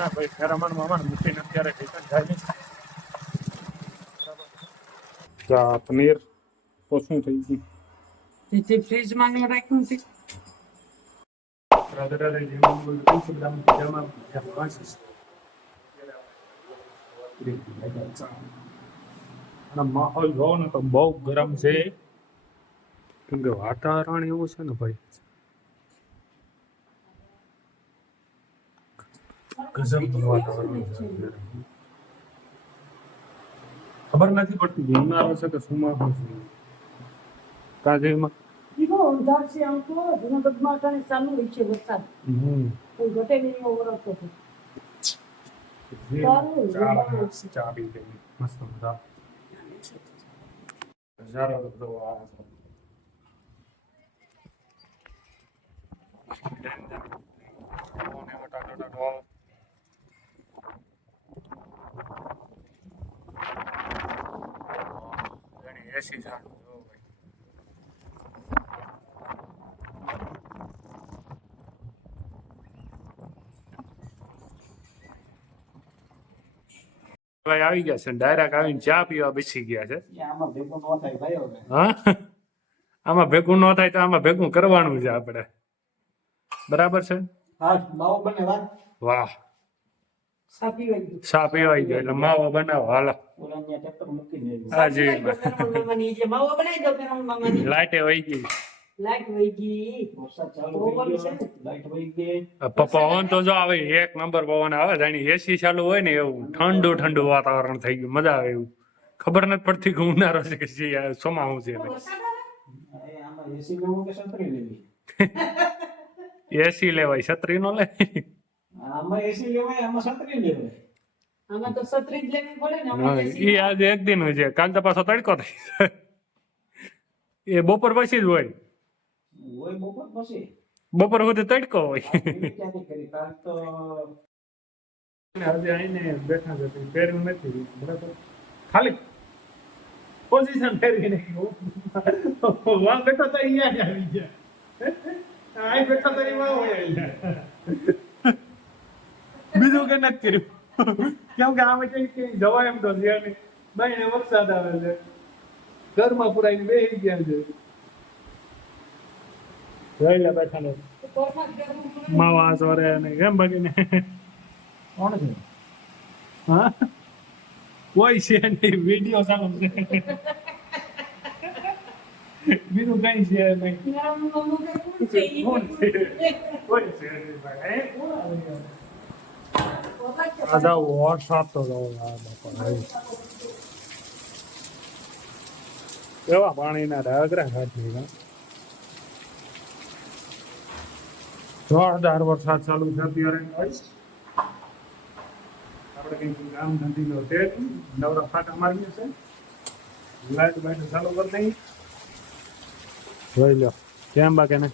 ના ભાઈ ફેરામણ મામા મૂકીને અત્યારે રિટર્ન જાય નહીં. ચા પનીર તો શું થઈ ગયું? તે ફ્રીજમાં ને રાખ્યું છે. રાધે રાધે જીવન બોલ 300 ગ્રામ પીઝામાં વાંચીશ. અને માહોલ જોવો ને તો બહુ ગરમ છે કેમ કે વાતાવરણ એવું છે ને ભાઈ ગજબનું વાતાવરણ છે. ખબર નથી પડતી ઉનાળો છે કે ચોમાસું છે. કાજેમાં દીવો અંધાર છે આમ તો જૂનાગઢમાં અટાણે ચાલુ હોય છે વરસાદ. કોઈ ઘટે નહીં એવો વરસતો છે. ચા પી ગઈ મસ્ત મજા નજારો તો આ એસી ઝાડ ભાઈ આવી ગયા છે ડાયરેક્ટ આવીને ચા પીવા બેસી ગયા છે. આમાં ભેગું ન થાય ભાઈ હવે. હા આમાં ભેગું ન થાય તો આમાં ભેગું કરવાનું છે આપણે. બરાબર છે. હા માવો બને વાત. વાહ સા પીવાઈ ગયું. ચા પીવાઈ ગયો એટલે માવો બનાવો હાલો. ઓલા અહીંયા ટ્રેક્ટર મૂકી દેજો. હાજી મામાની જે માવો બનાવી દો પેલા મામાની. લાઈટે વહી ગઈ. લાઈટ વહી ગઈ. વરસાદ ચાલુ થઈ ગયો. લાઈટ વહી ગઈ. પવન તો જો આવે એક નંબર પવન આવે જાણી એસી ચાલુ હોય ને એવું ઠંડુ ઠંડુ વાતાવરણ થઈ ગયું મજા આવે એવું. ખબર નથી પડતી કે ઉનાળો છે કે ચોમાસું છે. આમાં એસી લેવું કે છત્રી લેવી? એસી લેવાય છત્રી નો લે. આમાં એસી લેવાય આમાં છત્રી લેવાય. આમાં તો છત્રી જ લેવી પડે ને. આમાં એસી એ આજે એક દિન છે કાલ તો પાછો તડકો થાય. એ બપોર પછી જ હોય. હોય બપોર પછી. બપોર સુધી તડકો હોય. ક્યાંથી કરી કાલ તો આજે આઈને બેઠા છે ફેરવું નથી બરાબર ખાલી પોઝિશન ફેરવી નાખ્યું. વાં બેઠો તો અહીંયા જ આવી ગયા. અહીં બેઠો તો એમાં હોય બીજું કે નથી કર્યું કેમ કે આમે કઈ જવાય એમ તો છે નહીં. બાઈને વરસાદ આવે છે ઘરમાં પુરાઈને બેસી ગયા છે. જોઈ લે બેઠા ને માવા સોરે ને કેમ ભાગીને કોણ છે? હા કોઈ છે નહીં વિડીયો ચાલુ છે બીજું કઈ છે નહીં. કોણ છે કોઈ છે નહીં ભાઈ. આ જાવ વરસાદ તો જાવ બાપા કેવા પાણીના ઢગરા કાઢી જોરદાર વરસાદ ચાલુ છે અત્યારે. આપણે કઈ કામ નથી નો તે નવરા ફાટા મારીએ છે લાઈટ બાઈટ ચાલુ કરી દઈ. જોઈ લો કેમ બાકી ને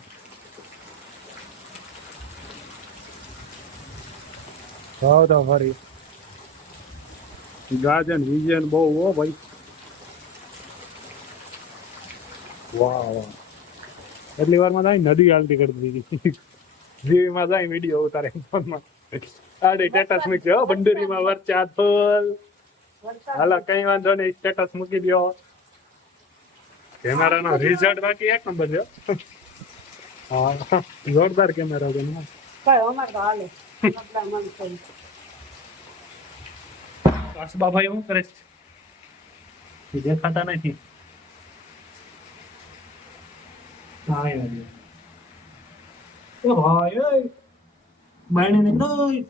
તો ફરી ગાજન વિજન બહુ હો ભાઈ. વાહ વાહ એટલી વારમાં જાય નદી હાલતી કરી દીધી. જીવીમાં જાય વિડીયો ઉતારે ફોનમાં આડે સ્ટેટસ મૂક્યો બંડરીમાં વરસાદ ફૂલ. હાલો કઈ વાંધો નહીં સ્ટેટસ મૂકી દો. કેમેરાનો રિઝલ્ટ બાકી એક નંબર છે. હા જોરદાર કેમેરા છે ને. કઈ અમાર તો હાલે. આપણા મન થઈ. આસ બાબા એવું કરે છે દેખાતા નથી. હા યાર એ ભાઈ ઓય બાયણે ને નોય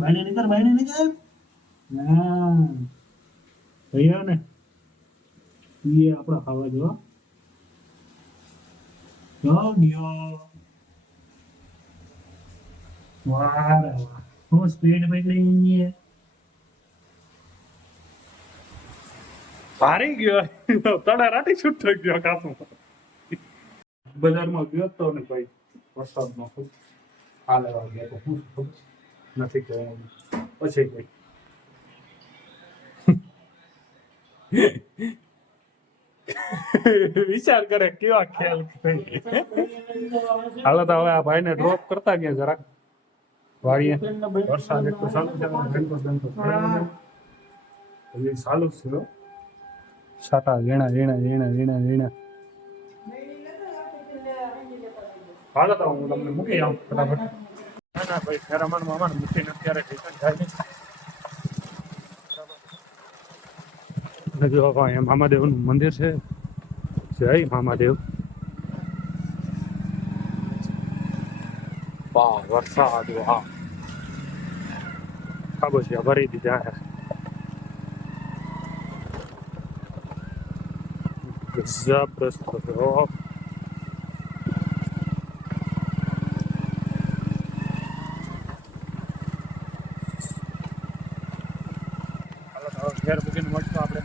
બાયણે ને કર હા ભૈયા ને એ આપણા ખાવા જો ગયો વાહ રે વાહ હું સ્પીડ પકડી હારી ગયો તડા રાતી છૂટ થઈ ગયો કાપો. બજારમાં ગયો તો ને ભાઈ વરસાદમાં આ લેવા ગયા તો હું નથી કહેવાનું પછી ગઈ. વિચાર કરે કેવા ખ્યાલ. હાલો તો હવે આ ભાઈને ડ્રોપ કરતા ગયા જરાક વાળીએ વરસાદ એક તો ચાલુ છે હજી ચાલુ જ છે સાટા ઝીણા ઝીણા ઝીણા ઝીણા ઝીણા હાલો તો હું તમને મૂકી આવું ફટાફટ ના ના ભાઈ ફેરામણ મામા મૂકીને અત્યારે ઠીક થાય નહીં અને જો અહીંયા મામાદેવનું મંદિર છે જય મામાદેવ વાહ વરસાદ વાહ ખાબોચિયા ભરી દીધા હે જબરદસ્ત હતો ઘેર મૂકીને મળશું આપણે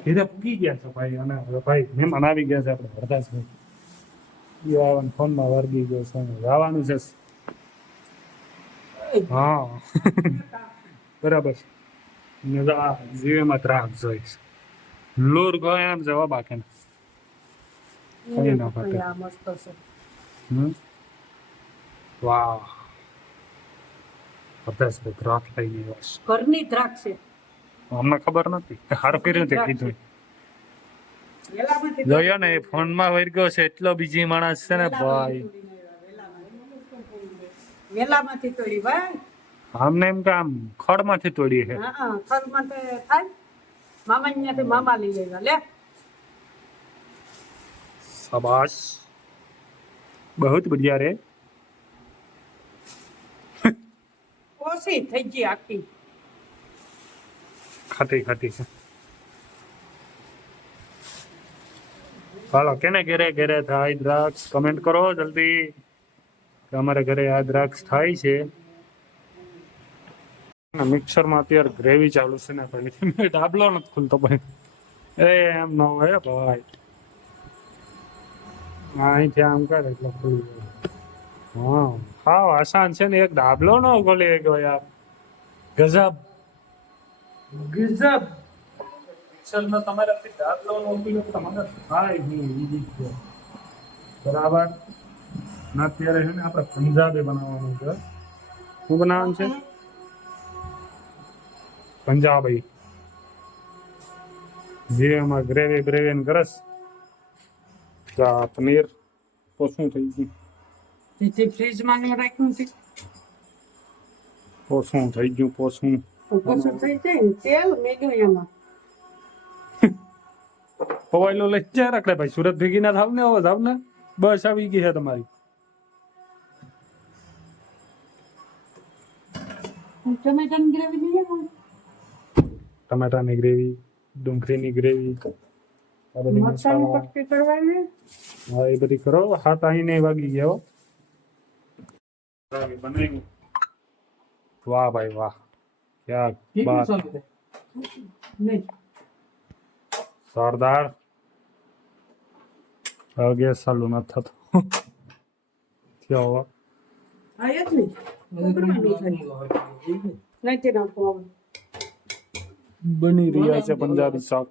ઘેરે પૂગી ગયા છે ભાઈ અને હવે ભાઈ મહેમાન આવી ગયા છે આપણે હરદાસભાઈ ફોનમાં વર્ગી ગયો છે જવાનું છે હા બરાબર જીવેમાં ત્રાસ જોઈશ લોર ગયો એમ જવાબ આખે કઈ ના ફાટે આ મસ્ત છે વાહ હરદાસભાઈ દ્રાક્ષ લઈને આવ્યા છે ઘરની દ્રાક્ષ છે અમને ખબર નથી સારું કર્યું તે કીધું વેલામાંથી જોયો ને એ ફોનમાં વહી ગયો છે એટલો બીજી માણસ છે ને ભાઈ વેલામાંથી તોડી ભાઈ આમને એમ કે આમ ખડમાંથી તોડી છે હા થરમાં તે થાય મામા અહીંયાથી મામા લઈ આવ્યા લે શાબાશ બહુત બઢિયા રે ઓછી થઈ ગઈ આખી ખાટી ખાટી છે હાલો કેને ઘરે ઘરે થાય દ્રાક્ષ કમેન્ટ કરો જલ્દી કે અમારે ઘરે આ દ્રાક્ષ થાય છે મિક્સરમાં અત્યારે ગ્રેવી ચાલુ છે ને ભાઈ ડાબલો નથી ખુલતો ભાઈ એમ ન હોય ભાઈ અહીંથી આમ કરે એટલે ખુલી જાય હા હાવ આસાન છે ને એક ડાબલો ન ખોલી ગયો યાર ગજબ ગજબ મિક્સરમાં તમારે ડાબલો નો ઉપયોગ તમારે થાય નહીં બીજી છે બરાબર ના અત્યારે છે ને આપણે પંજાબી બનાવવાનું છે શું બનાવવાનું છે પંજાબી જે એમાં ગ્રેવી બ્રેવી ને કરસ પનીર તો શું થઈ ગયું તેથી ફ્રીજમાં ને રાખ્યું છે પોસું થઈ ગયું પોસું કશું થઈ જાય ને તેલ મેલ્યું એમાં પવાયેલો લઈ જાય રખડે ભાઈ સુરત ભેગી ના થાવ ને હવે થાવ ને બસ આવી ગઈ છે તમારી ટમેટાની ગ્રેવી નહીં આવે ટમાટાની ગ્રેવી ડુંગળીની ગ્રેવી આ બધી મરચાંની મસાલા પટ્ટી કરવાની હા એ બધી કરો હાથ અહીં વાગી ગયા હો બનાવ્યું વાહ ભાઈ વાહ ક્યાં બાત નહીં સરદાર હવે ગેસ ચાલુ નથી થતો થયો હવે આ એક નહીં નથી નાખવું बनी रिया से पंजाबी साग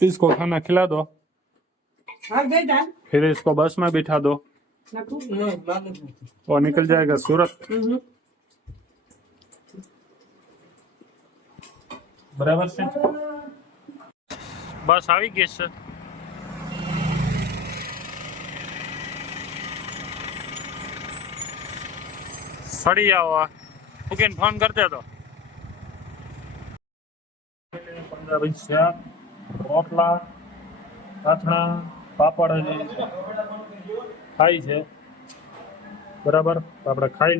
इसको खाना खिला दो હા ગઈ જાન फिर इसको बस में बिठा दो નાખું और निकल जाएगा सूरत बराबर से बस આવી ગઈ છે સડી આવો ઓકે ફોન કરતે તો પંજાબી શાક રોટલા અથણા પાપડ હજી ખાઈ છે બરાબર આપણે ખાઈ લઈએ